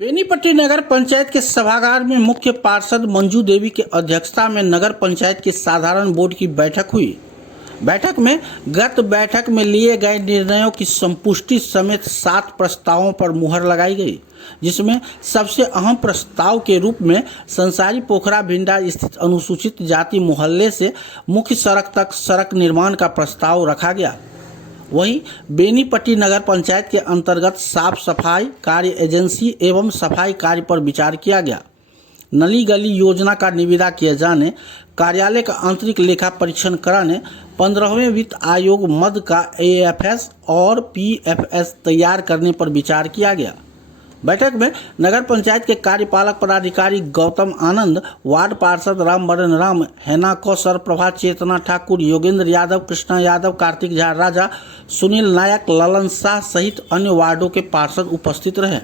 बेनीपट्टी नगर पंचायत के सभागार में मुख्य पार्षद मंजू देवी की अध्यक्षता में नगर पंचायत के साधारण बोर्ड की बैठक हुई। बैठक में गत बैठक में लिए गए निर्णयों की संपुष्टि समेत 7 प्रस्तावों पर मुहर लगाई गई, जिसमें सबसे अहम प्रस्ताव के रूप में संसारी पोखरा भिंडा स्थित अनुसूचित जाति मोहल्ले से मुख्य सड़क तक सड़क निर्माण का प्रस्ताव रखा गया। वहीं बेनीपट्टी नगर पंचायत के अंतर्गत साफ सफाई कार्य एजेंसी एवं सफाई कार्य पर विचार किया गया। नली गली योजना का निविदा किए जाने, कार्यालय का आंतरिक लेखा परीक्षण कराने, 15वें वित्त आयोग मद का AFS और PFS तैयार करने पर विचार किया गया। बैठक में नगर पंचायत के कार्यपालक पदाधिकारी गौतम आनंद, वार्ड पार्षद रामबरन राम, हैना कौसर, प्रभा चेतना ठाकुर, योगेंद्र यादव, कृष्णा यादव, कार्तिक झा राजा, सुनील नायक, ललन शाह सहित अन्य वार्डों के पार्षद उपस्थित रहे।